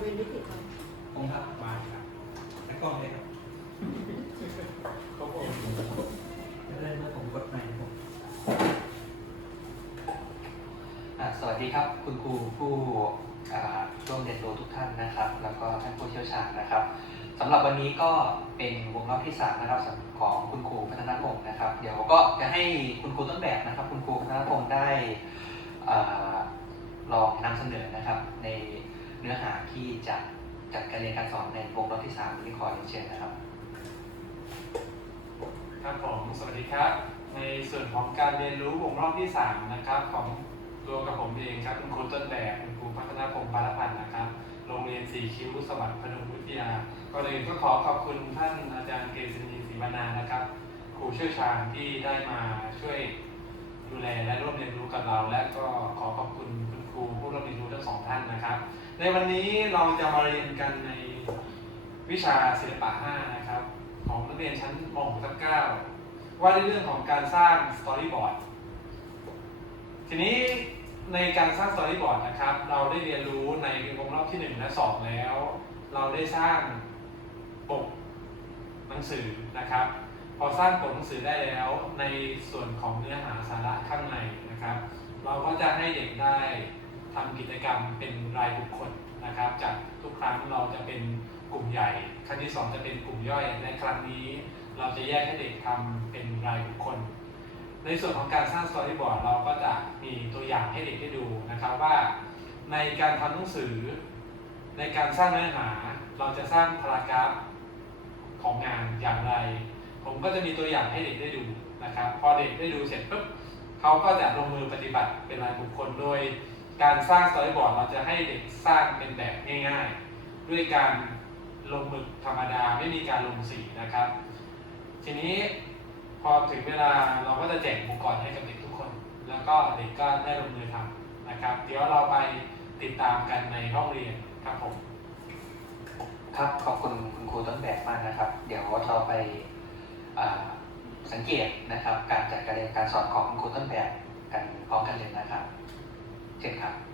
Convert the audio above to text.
เป็นวิธีทผมครับมาครับแล้วกล้องเลยครับครับผมจะได้เมื่อผมกดใหม่ผมอ่าสวัสดีครับ คุณครูผู้อ่าร่วมเรียนรู้ทุกท่านนะครับ แล้วก็ท่านผู้เชี่ยวชาญนะครับสำหรับวันนี้ก็เป็นวงรอบที่3นะครับสำของคุณครูพัฒนาพงศ์นะครับ เดี๋ยวก็จะให้คุณครูต้นแบบนะครับ คุณครูพัฒนาพงศ์ได้อ่าลองนำเสนอนะครับใน เนื้อหาที่จะจัดการเรียนการสอนในวงรอบที่3นี้ขอเรียนเชิญนะครับครับผมสวัสดีครับ ในส่วนของการเรียนรู้วงรอบที่ 3 นะครับ ของตัวกับผมเองครับคุณครูต้นแบบคุณครูพัฒนาพงศ์ปารพันธ์นะครับโรงเรียนสีคิ้วสวัสดิ์พนมวิทยาก่อนอื่นก็ขอขอบคุณท่านอาจารย์เกษณีศรีวนานะครับครูเชี่ยวชาญที่ได้มาช่วยดูแลและร่วมเรียนรู้กับเรา และก็ ในวันนี้เราจะมาเรียนกันในวิชาศิลปะ 5 นะครับ ของนักเรียนชั้นม .6 ทับ9ว่าในเรื่องของการสร้างสตอรี่บอร์ดทีนี้ในการสร้างสตอรี่บอร์ดนะครับ เราได้เรียนรู้ในวงรอบที่ 1 และ 2 แล้ว เราได้สร้างปกหนังสือนะครับ พอสร้างปกหนังสือได้แล้วในส่วนของเนื้อหาสาระข้างในนะครับ เราก็จะให้เด็กได้ ทำกิจกรรมเป็นรายบุคคลนะครับ จากทุกครั้งเราจะเป็นกลุ่มใหญ่ ครั้งที่สองจะเป็นกลุ่มย่อยในครั้งนี้เราจะแยกให้เด็กทำเป็นรายบุคคล ในส่วนของการสร้างสตอรี่บอร์ดเราก็จะมีตัวอย่างให้เด็กได้ดูนะครับว่า ในการทำหนังสือ ในการสร้างเนื้อหา เราจะสร้างพารากราฟของงานอย่างไร ผมก็จะมีตัวอย่างให้เด็กได้ดูนะครับ พอเด็กได้ดูเสร็จปุ๊บเขาก็จะลงมือปฏิบัติเป็นรายบุคคลโดย การสร้างสตอรี่บอร์ดเราจะให้เด็กสร้างเป็นแบบง่ายๆ ด้วยการลงหมึกธรรมดาไม่มีการลงสีนะครับ ทีนี้พอถึงเวลาเราก็จะแจกอุปกรณ์ให้กับเด็กทุกคน แล้วก็เด็กก็ได้ลงมือทำนะครับ เดี๋ยวเราไปติดตามกันในห้องเรียนครับผมครับขอบคุณคุณครูต้นแบบมากนะครับ เดี๋ยวเราไปสังเกตนะครับ การจัดการเรียนการสอนของคุณครูต้นแบบกัน พร้